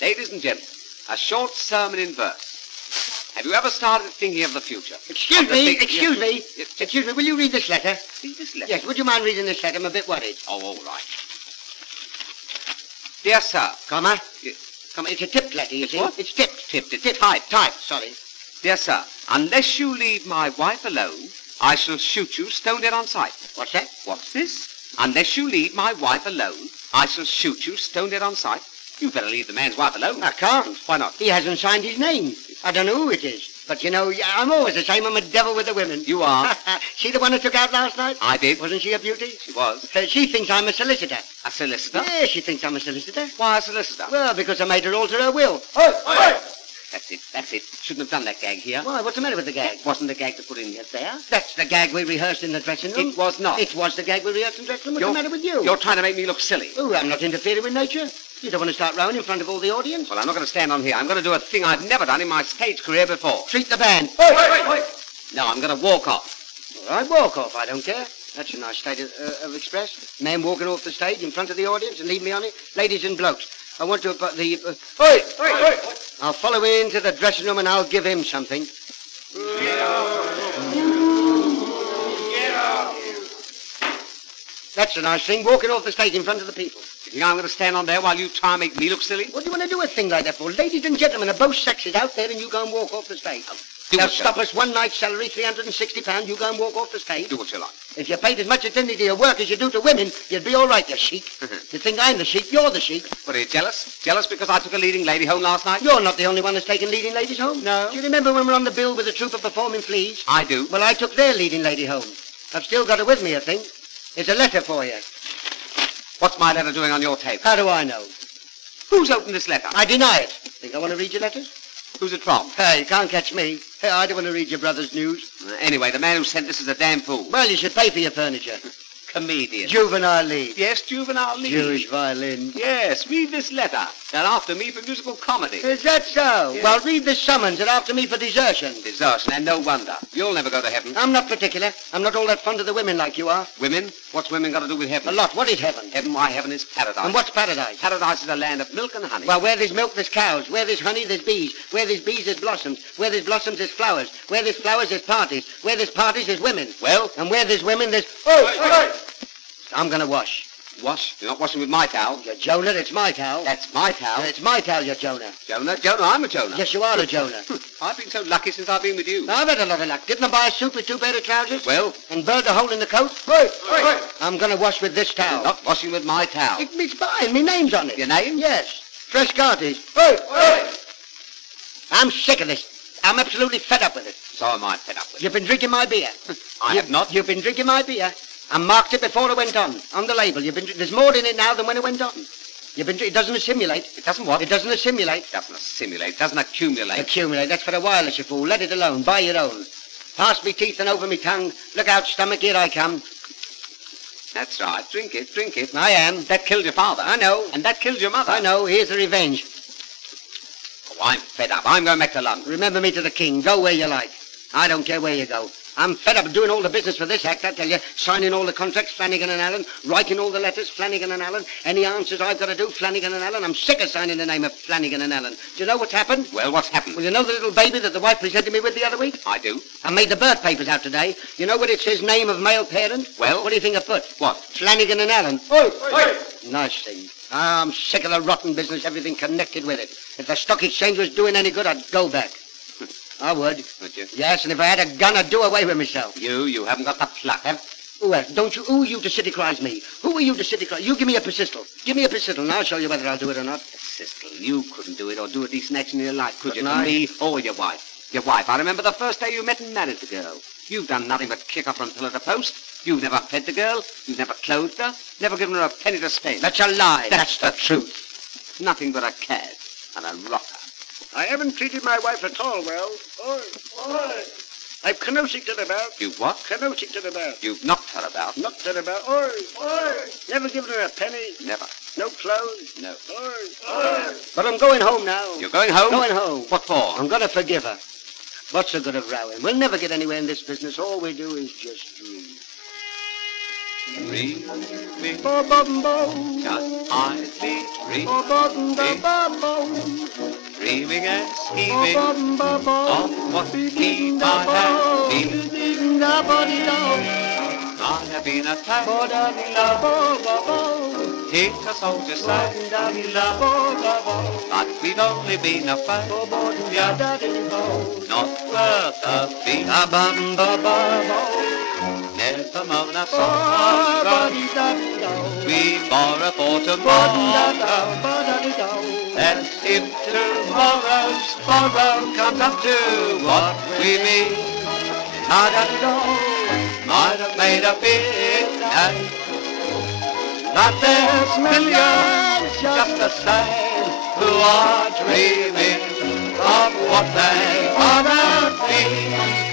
Ladies and gentlemen, a short sermon in verse. Have you ever started thinking of the future? Excuse me, will you read this letter? Read this letter? Yes, would you mind reading this letter? I'm a bit worried. Oh, all right. Dear sir. Comma? Comma, it's a tipped letter, you see. What? It's tipped. Tipped. Typed, sorry. Dear sir, unless you leave my wife alone, I shall shoot you stone dead on sight. What's that? What's this? Unless you leave my wife alone, I shall shoot you stone dead on sight. You better leave the man's wife alone. I can't. Why not? He hasn't signed his name. I don't know who it is. But, you know, I'm always the same. I'm a devil with the women. You are. She the one who took out last night? I did. Wasn't she a beauty? She was. She thinks I'm a solicitor. A solicitor? Yeah, she thinks I'm a solicitor. Why a solicitor? Well, because I made her alter her will. That's it. Shouldn't have done that gag here. Why, what's the matter with the gag? It wasn't the gag to put in yet there. That's the gag we rehearsed in the dressing room. It was not. It was the gag we rehearsed in the dressing room. What's the matter with you? You're trying to make me look silly. Oh, I'm not interfering with nature. You don't want to start rowing in front of all the audience? Well, I'm not going to stand on here. I'm going to do a thing I've never done in my stage career before. Treat the band. Wait. No, I'm going to walk off. All right, walk off. I don't care. That's a nice state of express. Man walking off the stage in front of the audience and leave me on it. Ladies and blokes, I want to put the... I'll follow into the dressing room and I'll give him something. Get out. That's a nice thing, walking off the stage in front of the people. You think I'm going to stand on there while you try and make me look silly? What do you want to do a thing like that for? Ladies and gentlemen are both sexes out there and you go and walk off the stage. They'll stop us, one night's salary, £360, you go and walk off the stage. Do what you like. If you paid as much attention to your work as you do to women, you'd be all right, you sheik. You think I'm the sheik, you're the sheik. What, are you jealous? Jealous because I took a leading lady home last night? You're not the only one that's taken leading ladies home. No. Do you remember when we were on the bill with the troupe of performing fleas? I do. Well, I took their leading lady home. I've still got it with me, I think. It's a letter for you. What's my letter doing on your table? How do I know? Who's opened this letter? I deny it. Think I want to read your letters? Who's it from? Hey, you can't catch me. Hey, I don't want to read your brother's news. Anyway, the man who sent this is a damn fool. Well, you should pay for your furniture. Comedian. Juvenile lead. Yes, juvenile lead. Jewish violin. Yes, read this letter. They're after me for musical comedy. Is that so? Yes. Well, read this summons. They're after me for desertion. Desertion, and no wonder. You'll never go to heaven. I'm not particular. I'm not all that fond of the women like you are. Women? What's women got to do with heaven? A lot. What is heaven? Heaven, why, heaven is paradise. And what's paradise? Paradise is a land of milk and honey. Well, where there's milk, there's cows. Where there's honey, there's bees. Where there's bees, there's blossoms. Where there's blossoms, there's flowers. Where there's flowers, there's parties. Where there's parties, there's women. Well? And where there's women, there's... I'm going to wash. Wash? You're not washing with my towel. You're Jonah, it's my towel. That's my towel. It's my towel, you're Jonah. Jonah? I'm a Jonah. Yes, you are a Jonah. I've been so lucky since I've been with you. I've had a lot of luck. Didn't I buy a suit with 2 pairs of trousers? Well? And burned a hole in the coat? I'm going to wash with this towel. You're not washing with my towel. It's fine. My name's on it. Your name? Yes. Frescatis. I'm sick of this. I'm absolutely fed up with it. So am I fed up with it. You've been drinking my beer. I have not. You've been drinking my beer. I marked it before it went on the label. There's more in it now than when it went on. It doesn't assimilate. It doesn't what? It doesn't assimilate. It doesn't assimilate. It doesn't accumulate. Accumulate. That's for the wireless, you fool. Let it alone. Buy your own. Pass me teeth and over me tongue. Look out, stomach. Here I come. That's right. Drink it. Drink it. I am. That killed your father. I know. And that killed your mother. I know. Here's the revenge. Oh, I'm fed up. I'm going back to London. Remember me to the king. Go where you like. I don't care where you go. I'm fed up doing all the business for this act, I tell you. Signing all the contracts, Flanagan and Allen. Writing all the letters, Flanagan and Allen. Any answers I've got to do, Flanagan and Allen. I'm sick of signing the name of Flanagan and Allen. Do you know what's happened? Well, what's happened? Well, you know the little baby that the wife presented me with the other week? I do. I made the birth papers out today. You know what it says, name of male parent? Well? What do you think I put? What? Flanagan and Allen. Nice thing. I'm sick of the rotten business, everything connected with it. If the stock exchange was doing any good, I'd go back. I would. Would you? Yes, and if I had a gun, I'd do away with myself. You haven't got the pluck, have? Who else? Who are you to city-cries me? Who are you to city-cries? You give me a pistol. Give me a pistol, and I'll show you whether I'll do it or not. Pistol? You couldn't do it or do a decent action in your life, could you? Couldn't To I? me or your wife. Your wife. I remember the first day you met and married the girl. You've done nothing but kick her from pillar to post. You've never fed the girl. You've never clothed her. Never given her a penny to spend. That's a lie. That's the truth. Nothing but a cad and a rocker. I haven't treated my wife at all well. I've canossicked her about. You've what? Canossicked her about. You've knocked her about. Knocked her about. Never given her a penny. Never. No clothes. No. But I'm going home now. You're going home? Going home. What for? I'm going to forgive her. What's the good of rowing? We'll never get anywhere in this business. All we do is just dream. dreaming, Bo-bum-bo. just idly Bo-bum-da-ba-bo. dreaming and scheming Bo-bum-ba-bo. of what we might have been. Ding-da-ba-dee-do. Might have been a time Bo-da-dee-da-bo-bo-bo. hit a soldier side, Ding-da-dee-da-bo-bo-bo. but we've only been a fight, Bo-bo-dee-da-dee-da-bo. not worth a beat. Ba-bum-ba-ba-bo. Never moan a song, Ba-dee-da-dee-do. we borrow for tomorrow. Ba-dee-da-do. Ba-da-dee-do. And if tomorrow's sorrow comes up to what we mean, might have made a big night. But there's millions just the same who are dreaming of what they wanna be.